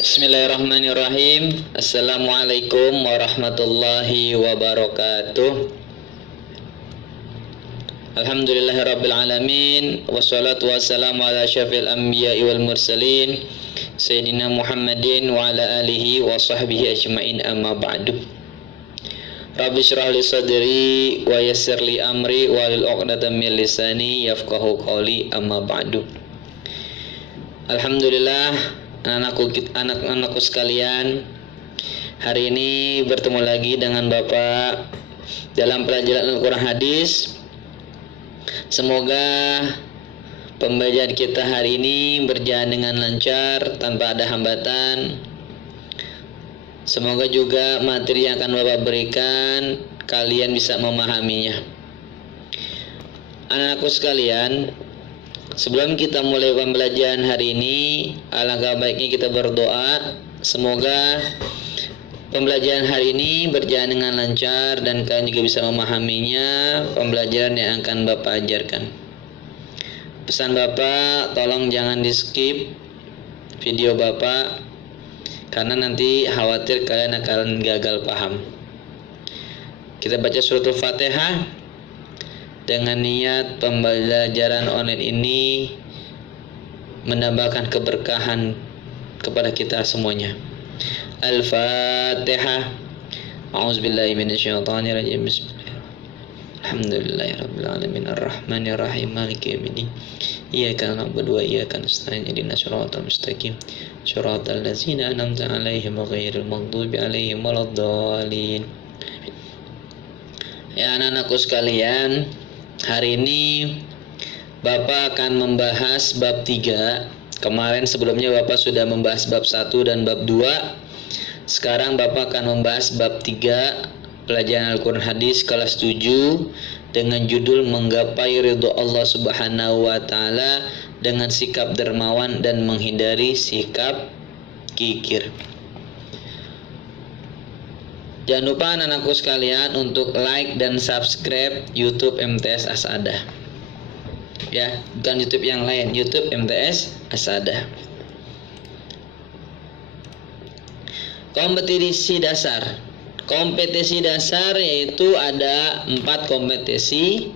Bismillahirrahmanirrahim. Assalamualaikum warahmatullahi wabarakatuh. Alhamdulillahirabbil alamin, wassalatu wassalamu ala syafil anbiya'i wal mursalin sayyidina Muhammadin wa ala alihi wa sahbihi ajmain, amma ba'du. Rabbi shrah li sadri wa yassir li amri wa lil 'uqdatam min lisani yafqahu qawli, amma ba'du. Alhamdulillah, anak-anakku sekalian, hari ini bertemu lagi dengan Bapak dalam pelajaran Al-Quran Hadis. Semoga pembelajaran kita hari ini berjalan dengan lancar tanpa ada hambatan. Semoga juga materi yang akan Bapak berikan kalian bisa memahaminya. Anak-anakku sekalian, sebelum kita mulai pembelajaran hari ini, alangkah baiknya kita berdoa semoga pembelajaran hari ini berjalan dengan lancar dan kalian juga bisa memahaminya pembelajaran yang akan Bapak ajarkan. Pesan Bapak, tolong jangan di skip video Bapak, karena nanti khawatir kalian akan gagal paham. Kita baca suratul Fatihah dengan niat pembelajaran online ini menambahkan keberkahan kepada kita semuanya. Al-Fatihah. A'udzubillahi minasyaitonirrajim. Bismillahirrahmanirrahim. Alhamdulillahirabbil alamin, arrahmanirrahim, maliki yaumiddin. Iyyaka na'budu wa iyyaka nasta'in, ihdinas siratal mustaqim, siratal ladzina an'amta 'alaihim ghairil maghdubi 'alaihim waladdallin. Ya anak-anakku sekalian, hari ini Bapak akan membahas bab 3. Kemarin sebelumnya Bapak sudah membahas bab 1 dan bab 2. Sekarang Bapak akan membahas bab 3 pelajaran Al-Quran Hadis kelas 7 dengan judul Menggapai ridho Allah Subhanahu wa Ta'ala dengan sikap dermawan dan menghindari sikap kikir. Jangan lupa anak-anakku sekalian untuk like dan subscribe YouTube MTS Asadah. Ya, bukan YouTube yang lain, YouTube MTS Asadah. Kompetisi dasar. Kompetisi dasar yaitu ada 4 kompetisi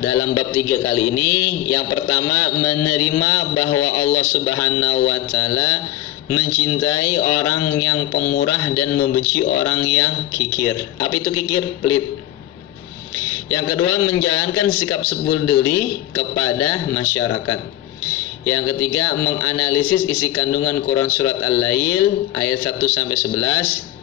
dalam bab 3 kali ini. Yang pertama, menerima bahwa Allah Subhanahu wa Ta'ala mencintai orang yang pemurah dan membenci orang yang kikir. Apa itu kikir? Pelit. Yang kedua, menjalankan sikap sepeduli kepada masyarakat. Yang ketiga, menganalisis isi kandungan Quran surat Al-Lail ayat 1-11.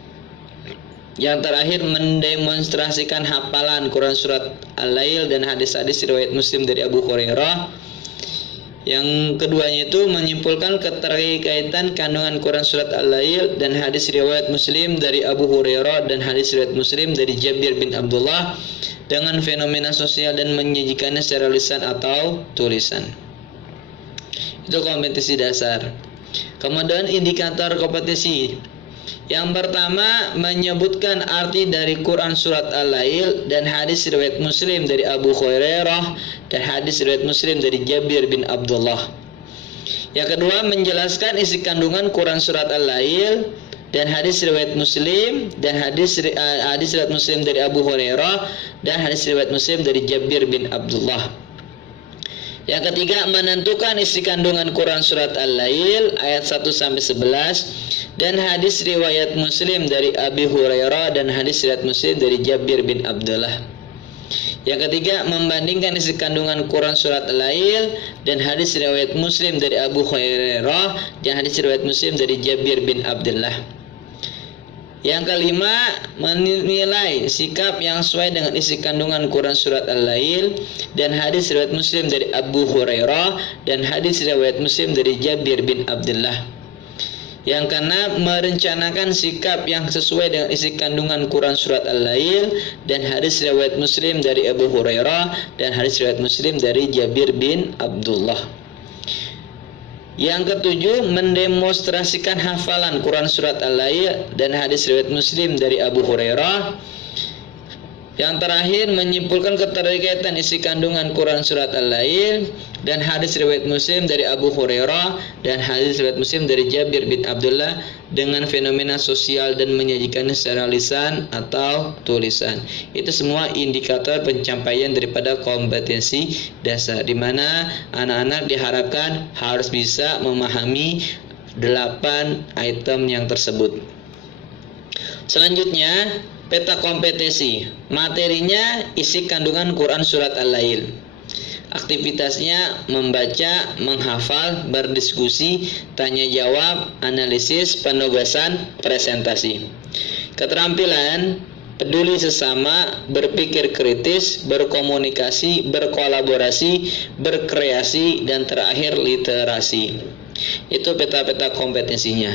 Yang terakhir, mendemonstrasikan hafalan Quran surat Al-Lail dan hadis-hadis riwayat Muslim dari Abu Hurairah. Yang keduanya itu menyimpulkan keterkaitan kandungan Quran surat Al-Lail dan hadis riwayat Muslim dari Abu Hurairah dan hadis riwayat Muslim dari Jabir bin Abdullah dengan fenomena sosial dan menyajikannya secara lisan atau tulisan. Itu kompetisi dasar. Kemudian indikator kompetisi. Yang pertama, menyebutkan arti dari Quran surat Al-Lail dan hadis riwayat Muslim dari Abu Hurairah dan hadis riwayat Muslim dari Jabir bin Abdullah. Yang kedua, menjelaskan isi kandungan Quran surat Al-Lail dan hadis riwayat Muslim dan hadis riwayat Muslim dari Abu Hurairah dan hadis riwayat Muslim dari Jabir bin Abdullah. Yang ketiga, menentukan isi kandungan Quran surat Al-Lail ayat 1-11 dan hadis riwayat Muslim dari Abi Hurairah dan hadis riwayat Muslim dari Jabir bin Abdullah. Yang ketiga, membandingkan isi kandungan Quran surat Al-Lail dan hadis riwayat Muslim dari Abu Hurairah dan hadis riwayat Muslim dari Jabir bin Abdullah. Yang kelima, menilai sikap yang sesuai dengan isi kandungan Quran surat Al-Lail dan hadis riwayat Muslim dari Abu Hurairah dan hadis riwayat Muslim dari Jabir bin Abdullah. Yang keenam, merencanakan sikap yang sesuai dengan isi kandungan Quran surat Al-Lail dan hadis riwayat Muslim dari Abu Hurairah dan hadis riwayat Muslim dari Jabir bin Abdullah. Yang ketujuh, mendemonstrasikan hafalan Quran surat Al-Lail dan hadis riwayat Muslim dari Abu Hurairah. Yang terakhir menyimpulkan keterkaitan isi kandungan Quran surat Al-Lail dan hadis riwayat Muslim dari Abu Hurairah dan hadis riwayat Muslim dari Jabir bin Abdullah dengan fenomena sosial dan menyajikannya secara lisan atau tulisan. Itu semua indikator pencapaian daripada kompetensi dasar, di mana anak-anak diharapkan harus bisa memahami 8 item yang tersebut. Selanjutnya, peta kompetensi. Materinya isi kandungan Quran surat Al-Lail. Aktivitasnya membaca, menghafal, berdiskusi, tanya jawab, analisis, penugasan, presentasi. Keterampilan peduli sesama, berpikir kritis, berkomunikasi, berkolaborasi, berkreasi, dan terakhir literasi. Itu peta-peta kompetensinya.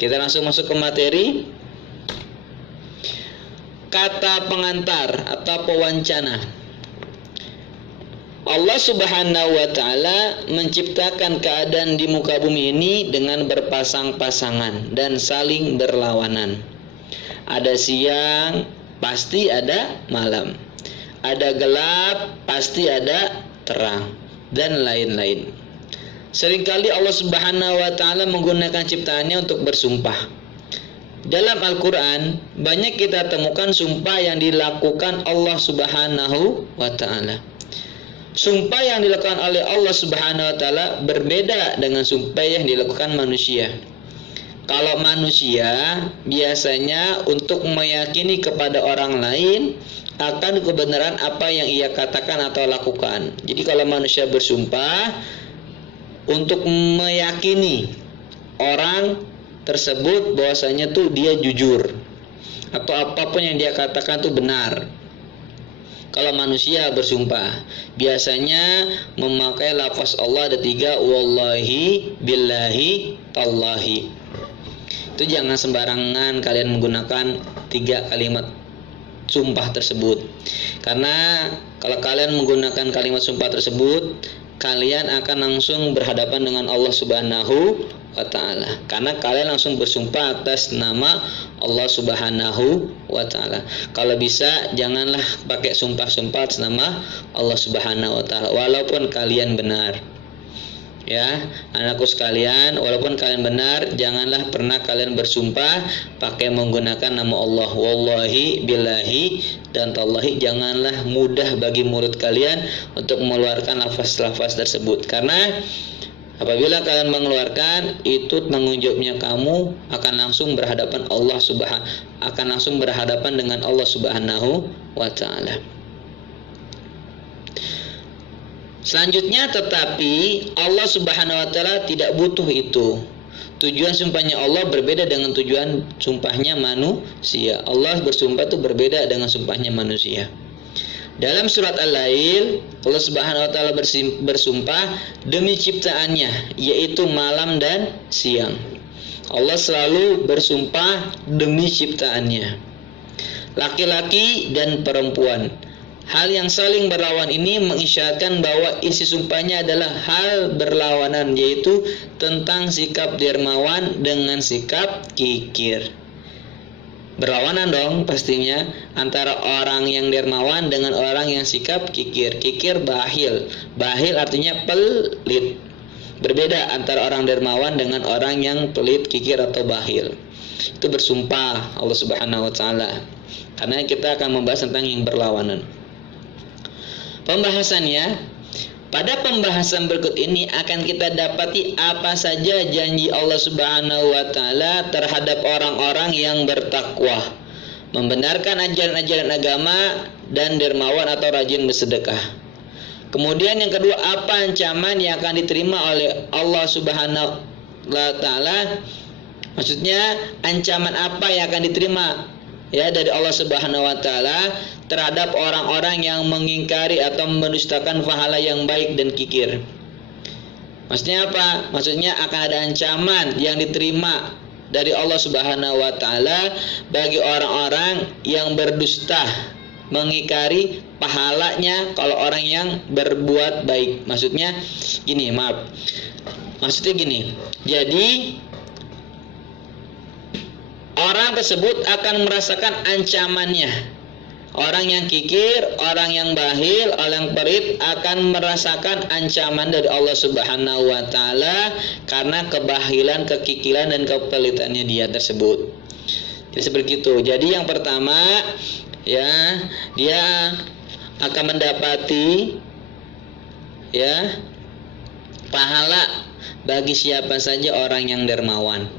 Kita langsung masuk ke materi. Kata pengantar atau pewancana. Allah Subhanahu wa Ta'ala menciptakan keadaan di muka bumi ini dengan berpasang-pasangan dan saling berlawanan. Ada siang, pasti ada malam. Ada gelap, pasti ada terang, dan lain-lain. Seringkali Allah Subhanahu wa Ta'ala menggunakan ciptaannya untuk bersumpah. Dalam Al-Quran banyak kita temukan sumpah yang dilakukan Allah Subhanahu wa Ta'ala. Sumpah yang dilakukan oleh Allah Subhanahu wa Ta'ala berbeda dengan sumpah yang dilakukan manusia. Kalau manusia biasanya untuk meyakini kepada orang lain akan kebenaran apa yang ia katakan atau lakukan. Jadi kalau manusia bersumpah untuk meyakini orang tersebut bahwasanya tuh dia jujur atau apapun yang dia katakan tuh benar. Kalau manusia bersumpah biasanya memakai lafaz Allah ada 3, wallahi, billahi, tallahi. Itu jangan sembarangan kalian menggunakan 3 kalimat sumpah tersebut. Karena kalau kalian menggunakan kalimat sumpah tersebut, kalian akan langsung berhadapan dengan Allah Subhanahu wa Ta'ala. Karena kalian langsung bersumpah atas nama Allah Subhanahu wa Ta'ala. Kalau bisa janganlah pakai sumpah-sumpah atas nama Allah Subhanahu wa Ta'ala walaupun kalian benar. Ya, anakku sekalian, walaupun kalian benar, janganlah pernah kalian bersumpah pakai menggunakan nama Allah. Wallahi, billahi, dan tallahi. Janganlah mudah bagi murid kalian untuk mengeluarkan lafaz-lafaz tersebut. Karena apabila kalian mengeluarkan, itu tanggung jawabnya kamu akan langsung berhadapan dengan Allah Subhanahu wa Ta'ala. Selanjutnya, tetapi Allah Subhanahu wa Ta'ala tidak butuh itu. Tujuan sumpahnya Allah berbeda dengan tujuan sumpahnya manusia. Allah bersumpah itu berbeda dengan sumpahnya manusia. Dalam surat Al-Lail, Allah Subhanahu wa Ta'ala bersumpah demi ciptaannya, yaitu malam dan siang. Allah selalu bersumpah demi ciptaannya. Laki-laki dan perempuan. Hal yang saling berlawan ini mengisyaratkan bahwa isi sumpahnya adalah hal berlawanan, yaitu tentang sikap dermawan dengan sikap kikir. Berlawanan dong pastinya antara orang yang dermawan dengan orang yang sikap kikir. Kikir bahil. Bahil artinya pelit. Berbeda antara orang dermawan dengan orang yang pelit, kikir atau bahil. Itu bersumpah Allah Subhanahu wa Ta'ala. Karena kita akan membahas tentang yang berlawanan. Pembahasannya, pada pembahasan berikut ini akan kita dapati apa saja janji Allah Subhanahu wa Ta'ala terhadap orang-orang yang bertakwa, membenarkan ajaran-ajaran agama, dan dermawan atau rajin bersedekah. Kemudian yang kedua, apa ancaman yang akan diterima oleh Allah Subhanahu wa Ta'ala? Maksudnya ancaman apa yang akan diterima dari Allah Subhanahu wa Ta'ala terhadap orang-orang yang mengingkari atau mendustakan pahala yang baik dan kikir. Maksudnya apa? Maksudnya akan ada ancaman yang diterima dari Allah Subhanahu wa Ta'ala bagi orang-orang yang berdusta, mengingkari pahalanya kalau orang yang berbuat baik. Maksudnya gini, jadi orang tersebut akan merasakan ancamannya Orang yang kikir, orang yang bakhil, orang yang pelit akan merasakan ancaman dari Allah Subhanahu wa taala karena kebakhilan, kekikiran dan kepelitannya dia tersebut. Jadi seperti itu. Jadi yang pertama ya, dia akan mendapati ya pahala bagi siapa saja orang yang dermawan,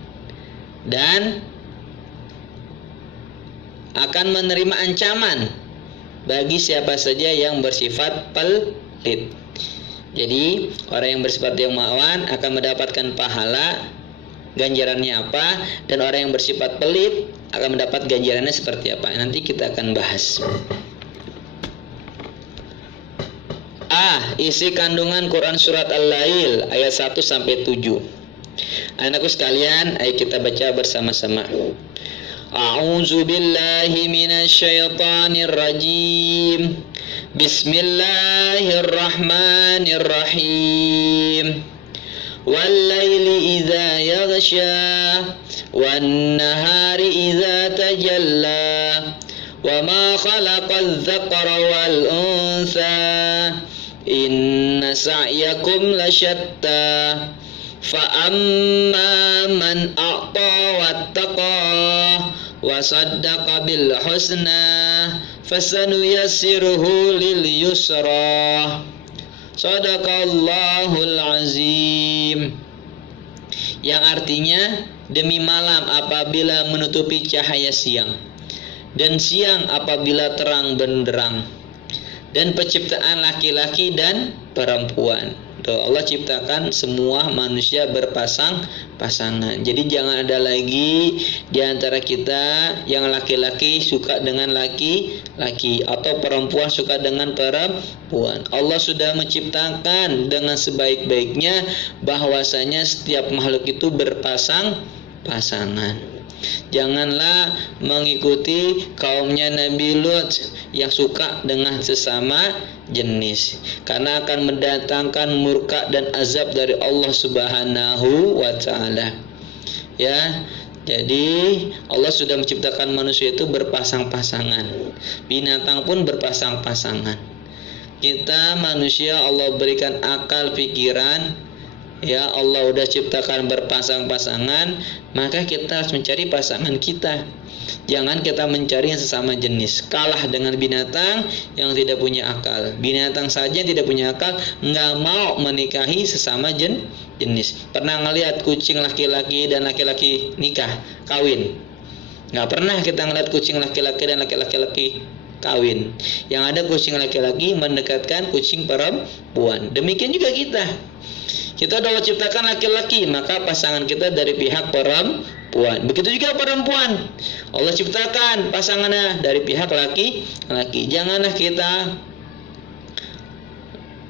dan akan menerima ancaman bagi siapa saja yang bersifat pelit. Jadi orang yang bersifat dermawan akan mendapatkan pahala, ganjarannya apa, dan orang yang bersifat pelit akan mendapat ganjarannya seperti apa. Nanti kita akan bahas. Isi kandungan Quran surat Al-Lail ayat 1 sampai 7. Anakku sekalian, ayo kita baca bersama-sama. A'udzu billahi minasyaitonir rajim. Bismillahirrahmanirrahim. Wal laili idza yaghsha wan nahari idza tajalla wa ma khalaqadz dzakara wal untha inna sa'yakum lasyatta fa amma man a'ta wattaqa wa saddaqa bil husna fasanuyassiruhu lil yusra. Shadaqallahul azim. Yang artinya, demi malam apabila menutupi cahaya siang, dan siang apabila terang benderang, dan penciptaan laki-laki dan perempuan. Tuh, Allah ciptakan semua manusia berpasang-pasangan. Jadi jangan ada lagi di antara kita yang laki-laki suka dengan laki-laki atau perempuan suka dengan perempuan. Allah sudah menciptakan dengan sebaik-baiknya bahwasanya setiap makhluk itu berpasang-pasangan. Janganlah mengikuti kaumnya Nabi Lut yang suka dengan sesama jenis, karena akan mendatangkan murka dan azab dari Allah Subhanahu wa taala. Ya, jadi Allah sudah menciptakan manusia itu berpasang-pasangan. Binatang pun berpasang-pasangan. Kita manusia Allah berikan akal pikiran. Ya, Allah udah ciptakan berpasang-pasangan, maka kita harus mencari pasangan kita. Jangan kita mencari yang sesama jenis. Kalah dengan binatang yang tidak punya akal. Binatang saja yang tidak punya akal nggak mau menikahi sesama jenis. Pernah ngelihat kucing laki-laki dan laki-laki nikah, kawin? Nggak pernah kita ngelihat kucing laki-laki dan laki-laki kawin. Yang ada kucing laki-laki mendekatkan kucing perempuan. Demikian juga kita. Kita Allah ciptakan laki-laki, maka pasangan kita dari pihak perempuan. Begitu juga perempuan, Allah ciptakan pasangannya dari pihak laki-laki. Janganlah kita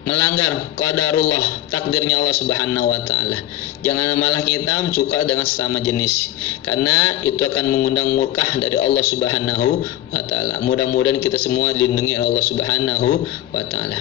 melanggar qadarullah, takdirnya Allah Subhanahu wa taala. Jangan malah kita suka dengan sesama jenis, karena itu akan mengundang murka dari Allah Subhanahu wa taala. Mudah-mudahan kita semua dilindungi oleh Allah Subhanahu wa taala.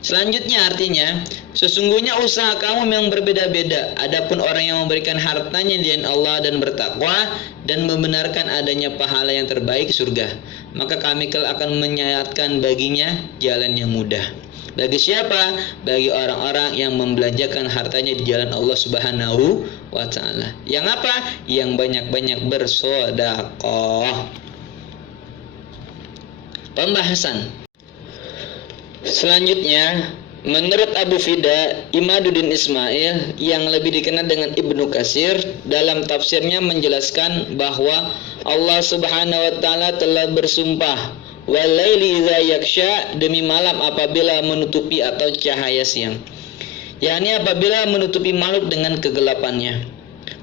Selanjutnya artinya, sesungguhnya usaha kamu memang berbeda-beda. Adapun orang yang memberikan hartanya di jalan Allah dan bertakwa dan membenarkan adanya pahala yang terbaik surga, maka kami akan menyayatkan baginya jalan yang mudah. Bagi siapa? Bagi orang-orang yang membelanjakan hartanya di jalan Allah Subhanahu wa taala. Yang apa? Yang banyak-banyak bersedekah. Pembahasan selanjutnya, menurut Abu Fida Imaduddin Ismail yang lebih dikenal dengan Ibnu Katsir, dalam tafsirnya menjelaskan bahwa Allah Subhanahu wa taala telah bersumpah, walaili idza yaksha, demi malam apabila menutupi atau cahaya siang, yakni apabila menutupi makhluk dengan kegelapannya,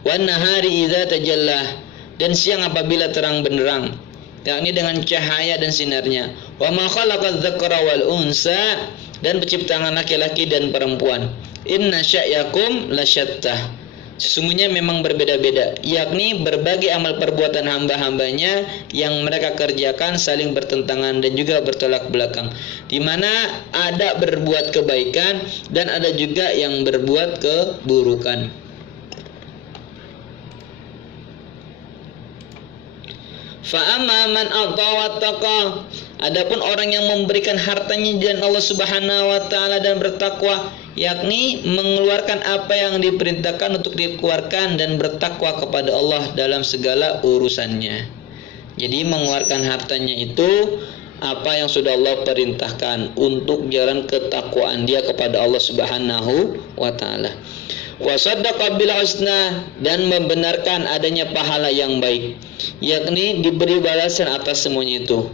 wan nahari idza tajalla, dan siang apabila terang benderang, yakni dengan cahaya dan sinarnya, wa ma khalaqadz dzakara wal unsa, dan penciptaan laki-laki dan perempuan, inna sa'yakum lasyattah, sesungguhnya memang berbeda-beda, yakni berbagai amal perbuatan hamba-hambanya yang mereka kerjakan saling bertentangan dan juga bertolak belakang, di mana ada berbuat kebaikan dan ada juga yang berbuat keburukan. Fa amma man a'ta wattaqa, Adapun orang yang memberikan hartanya dan Allah Subhanahu wa taala dan bertakwa, yakni mengeluarkan apa yang diperintahkan untuk dikeluarkan dan bertakwa kepada Allah dalam segala urusannya. Jadi mengeluarkan hartanya itu apa yang sudah Allah perintahkan untuk jalan ketakwaan dia kepada Allah Subhanahu wa taala. Wa saddaqa bil husna, dan membenarkan adanya pahala yang baik, yakni diberi balasan atas semuanya itu.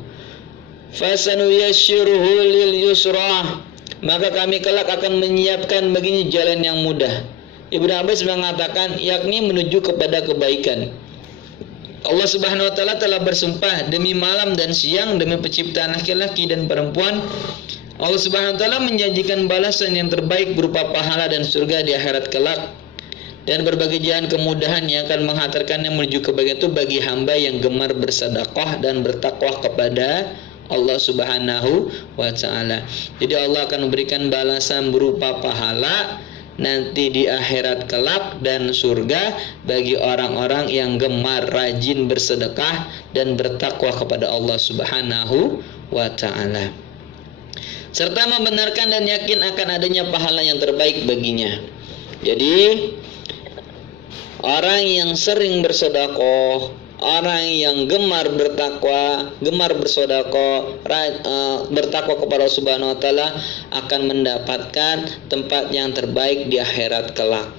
Fasanuyassiruhu lil yusra, maka kami kelak akan menyiapkan baginya jalan yang mudah. Ibnu Abbas mengatakan yakni menuju kepada kebaikan. Allah Subhanahu wa taala telah bersumpah demi malam dan siang, demi penciptaan laki-laki dan perempuan. Allah Subhanahu wa taala menjanjikan balasan yang terbaik berupa pahala dan surga di akhirat kelak, dan berbagai jalan kemudahan yang akan menghantarkannya menuju kebaikan itu bagi hamba yang gemar bersedekah dan bertakwa kepada Allah Subhanahu wa taala. Jadi Allah akan memberikan balasan berupa pahala nanti di akhirat kelak dan surga bagi orang-orang yang gemar rajin bersedekah dan bertakwa kepada Allah Subhanahu wa taala, serta membenarkan dan yakin akan adanya pahala yang terbaik baginya. Jadi orang yang sering bersedekah, orang yang gemar bertakwa, gemar bersedekah, bertakwa kepada Allah Subhanahu wa taala akan mendapatkan tempat yang terbaik di akhirat kelak.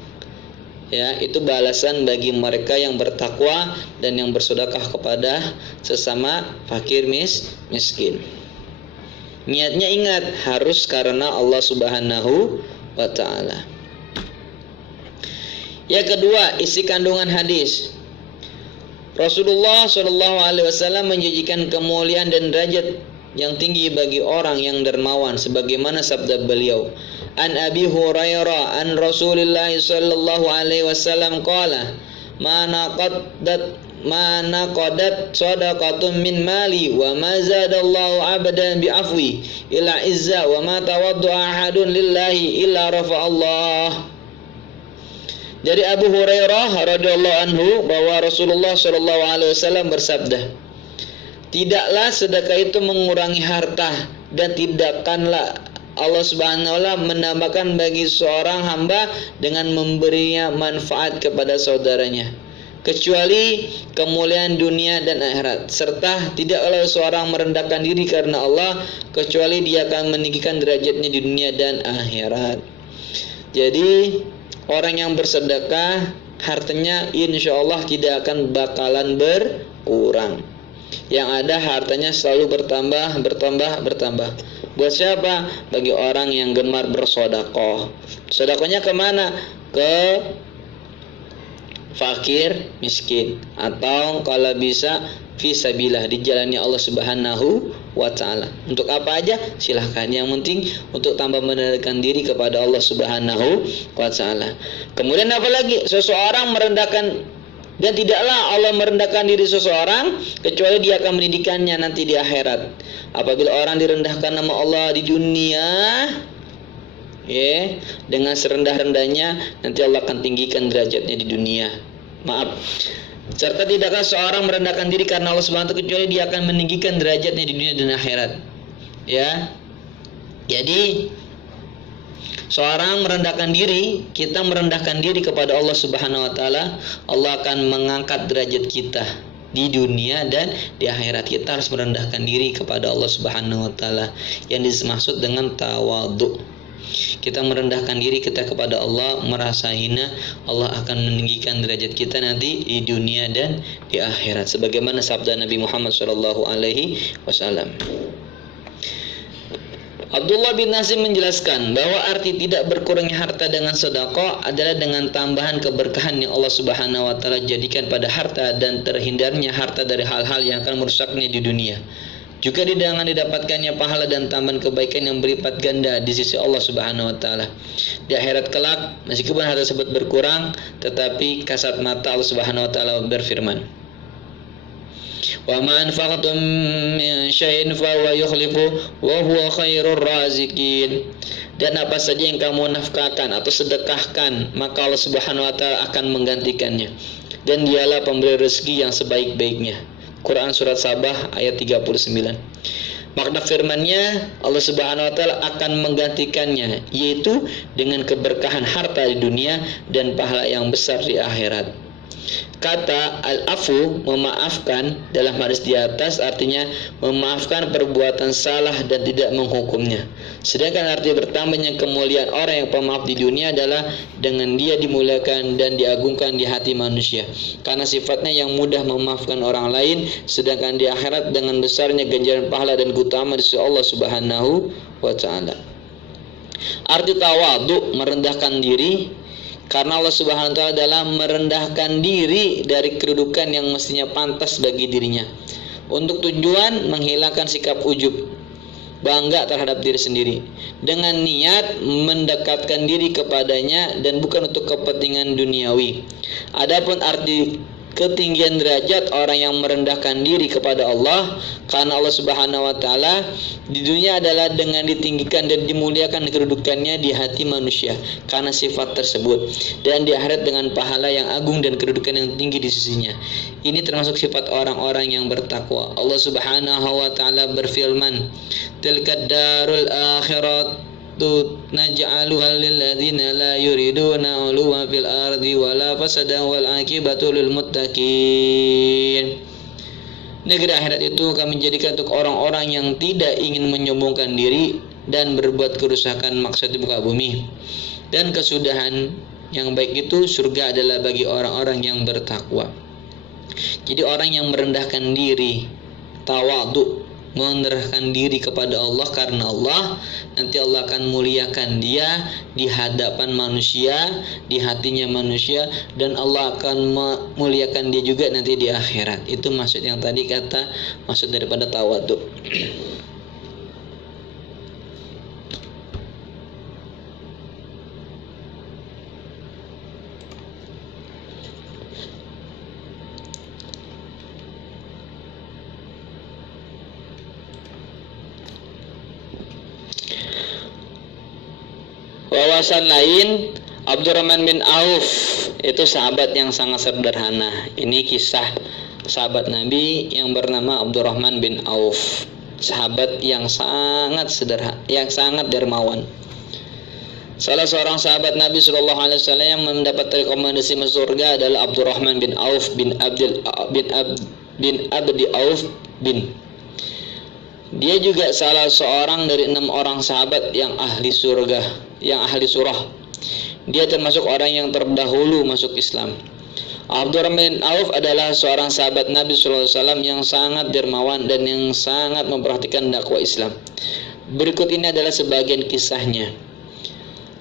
Ya, itu balasan bagi mereka yang bertakwa dan yang bersedekah kepada sesama fakir miskin. Niatnya ingat harus karena Allah Subhanahu wa taala. Yang kedua, isi kandungan hadis. Rasulullah Shallallahu alaihi wasallam menjanjikan kemuliaan dan derajat yang tinggi bagi orang yang dermawan sebagaimana sabda beliau. An Abi Hurairah an Rasulillah sallallahu alaihi wasallam qala ma naqadat sadaqatun min mali wa ma zadallahu abadan bi afwi illa izza wa ma tawaddu ahadun lillahi illa rafa'allah. Dari Abu Hurairah radhiyallahu anhu bahwa Rasulullah sallallahu alaihi wasallam bersabda, tidaklah sedekah itu mengurangi harta, dan tidakkanlah Allah Subhanahu wa taala menambahkan bagi seorang hamba dengan memberinya manfaat kepada saudaranya, kecuali kemuliaan dunia dan akhirat. Serta tidaklah seorang merendahkan diri karena Allah, kecuali dia akan meninggikan derajatnya di dunia dan akhirat. Jadi orang yang bersedekah hartanya insya Allah tidak akan bakalan berkurang. Yang ada hartanya selalu bertambah. Buat siapa? Bagi orang yang gemar bersedekah. Sedekahnya kemana? Ke fakir miskin, atau kalau bisa fisabilillah, dijalani Allah Subhanahu wa taala. Untuk apa aja silahkan, yang penting untuk tambah mendekatkan diri kepada Allah Subhanahu wa taala. Kemudian apalagi? Seseorang merendahkan, dan tidaklah Allah merendahkan diri seseorang kecuali dia akan mendidikannya nanti di akhirat. Apabila orang direndahkan nama Allah di dunia, ya, dengan serendah-rendahnya nanti Allah akan tinggikan derajatnya di dunia. Maaf. Serta tidaklah seorang merendahkan diri karena Allah Subhanahu wa taala kecuali dia akan meninggikan derajatnya di dunia dan akhirat. Ya. Jadi seorang merendahkan diri, kita merendahkan diri kepada Allah Subhanahu wa taala, Allah akan mengangkat derajat kita di dunia dan di akhirat. Kita harus merendahkan diri kepada Allah Subhanahu wa taala, yang dimaksud dengan tawadhu. Kita merendahkan diri kita kepada Allah, merasa hina, Allah akan meninggikan derajat kita nanti di dunia dan di akhirat, sebagaimana sabda Nabi Muhammad sallallahu alaihi wasallam. Abdullah bin Nasim menjelaskan bahwa arti tidak berkurangnya harta dengan sedekah adalah dengan tambahan keberkahan yang Allah Subhanahu wa taala jadikan pada harta, dan terhindarnya harta dari hal-hal yang akan merusaknya di dunia. Juga dengan didapatkannya pahala dan tambahan kebaikan yang berlipat ganda di sisi Allah Subhanahu wa taala. Di akhirat kelak, meskipun harta tersebut berkurang, tetapi kasat mata Allah Subhanahu wa taala berfirman, wa ma anfaqtum min syai'in fa huwa yukhlifu wa huwa khairur raziqin. Dan apa saja yang kamu nafkahkan atau sedekahkan, maka Allah Subhanahu wa taala akan menggantikannya, dan dialah pemberi rezeki yang sebaik-baiknya. Quran surat Sabah ayat 39. Makna firman-Nya, Allah Subhanahu wa taala akan menggantikannya, yaitu dengan keberkahan harta di dunia dan pahala yang besar di akhirat. Kata al-afu, memaafkan, dalam hadis di atas artinya memaafkan perbuatan salah dan tidak menghukumnya. Sedangkan arti bertambahnya kemuliaan orang yang pemaaf di dunia adalah dengan dia dimuliakan dan diagungkan di hati manusia, karena sifatnya yang mudah memaafkan orang lain. Sedangkan di akhirat dengan besarnya ganjaran pahala dan keutamaan di sisi Allah Subhanahu wa taala. Arti tawadhu, merendahkan diri, karena Allah Subhanahu wa taala adalah merendahkan diri dari kedudukan yang mestinya pantas bagi dirinya, untuk tujuan menghilangkan sikap ujub, bangga terhadap diri sendiri, dengan niat mendekatkan diri kepadanya dan bukan untuk kepentingan duniawi. Adapun arti ketinggian derajat orang yang merendahkan diri kepada Allah, karena Allah Subhanahu wa taala di dunia adalah dengan ditinggikan dan dimuliakan kedudukannya di hati manusia karena sifat tersebut, dan di akhirat dengan pahala yang agung dan kedudukan yang tinggi di sisinya. Ini termasuk sifat orang-orang yang bertakwa. Allah Subhanahu wa taala berfirman, "Tilkad darul akhirat naj'aluha lil ladzina la yuriduna 'uluwan fil ardi wala fasadan wal 'aqibatu lil muttaqin." Negeri akhirat itu kami jadikan untuk orang-orang yang tidak ingin menyombongkan diri dan berbuat kerusakan maksud di muka bumi. Dan kesudahan yang baik itu surga adalah bagi orang-orang yang bertakwa. Jadi orang yang merendahkan diri, tawadhu, merendahkan diri kepada Allah karena Allah, nanti Allah akan muliakan dia di hadapan manusia, di hatinya manusia, dan Allah akan memuliakan dia juga nanti di akhirat. Itu maksud yang tadi kata maksud daripada tawadhu. Wawasan lain, Abdurrahman bin Auf itu sahabat yang sangat sederhana. Ini kisah sahabat Nabi yang bernama Abdurrahman bin Auf, sahabat yang sangat sederhana, yang sangat dermawan. Salah seorang sahabat Nabi Shallallahu Alaihi Wasallam yang mendapat rekomendasi masuk surga adalah Abdurrahman bin Auf bin Abdi Auf bin. Dia juga salah seorang dari 6 orang sahabat yang ahli surga, yang ahli surah. Dia termasuk orang yang terdahulu masuk Islam. Abdurrahman bin Auf adalah seorang sahabat Nabi SAW yang sangat dermawan dan yang sangat memperhatikan dakwah Islam. Berikut ini adalah sebagian kisahnya.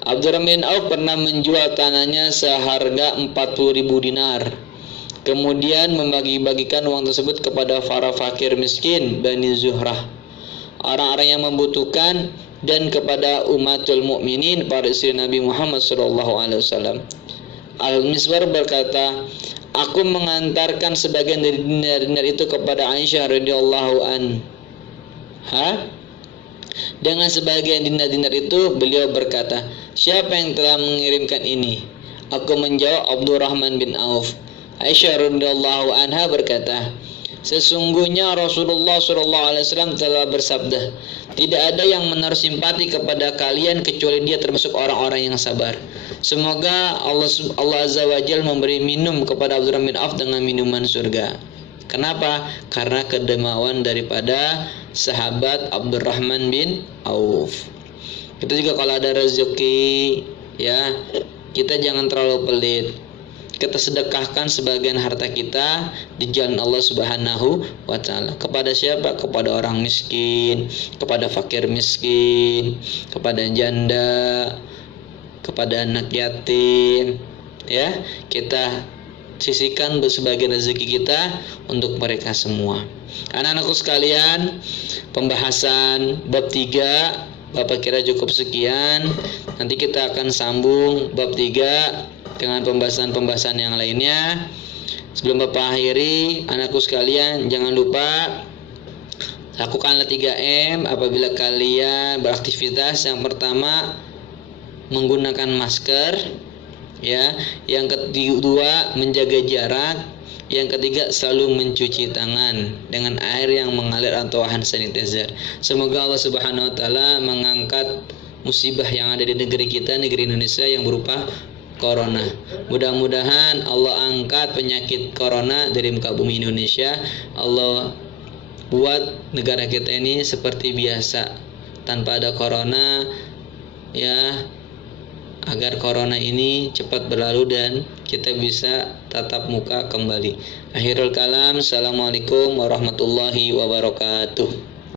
Abdurrahman bin Auf pernah menjual tanahnya seharga 40.000 dinar. Kemudian membagi-bagikan uang tersebut kepada para fakir miskin Bani Zuhrah, orang-orang yang membutuhkan, dan kepada umatul mukminin, para istri Nabi Muhammad SAW. Al-Miswar berkata, aku mengantarkan sebagian dari dinar-dinar itu kepada Aisyah radhiyallahu anha. Dengan sebagian dinar-dinar itu beliau berkata, siapa yang telah mengirimkan ini? Aku menjawab, Abdurrahman bin Auf. Aisyah radhiyallahu anha berkata, sesungguhnya Rasulullah SAW telah bersabda, tidak ada yang menaruh simpati kepada kalian kecuali dia termasuk orang-orang yang sabar. Semoga Allah Azza wa Jalla memberi minum kepada Abdurrahman bin Auf dengan minuman surga. Kenapa? Karena kedemawan daripada sahabat Abdurrahman bin Auf. Kita juga kalau ada rezeki, ya, kita jangan terlalu pelit. Kita sedekahkan sebagian harta kita di jalan Allah Subhanahu wa taala. Kepada siapa? Kepada orang miskin, kepada fakir miskin, kepada janda, kepada anak yatim. Ya, kita sisihkan sebagian rezeki kita untuk mereka semua. Anak-anakku sekalian, pembahasan bab 3 Bapak kira cukup sekian. Nanti kita akan sambung bab 3 dengan pembahasan-pembahasan yang lainnya. Sebelum Bapak akhiri, anakku sekalian, jangan lupa lakukanlah 3M apabila kalian beraktivitas. Yang pertama, menggunakan masker, ya. Yang kedua, menjaga jarak. Yang ketiga, selalu mencuci tangan dengan air yang mengalir atau hand sanitizer. Semoga Allah Subhanahu wa taala mengangkat musibah yang ada di negeri kita, negeri Indonesia, yang berupa corona. Mudah-mudahan Allah angkat penyakit corona dari muka bumi Indonesia. Allah buat negara kita ini seperti biasa tanpa ada corona, ya, agar corona ini cepat berlalu dan kita bisa tatap muka kembali. Akhirul kalam, assalamualaikum warahmatullahi wabarakatuh.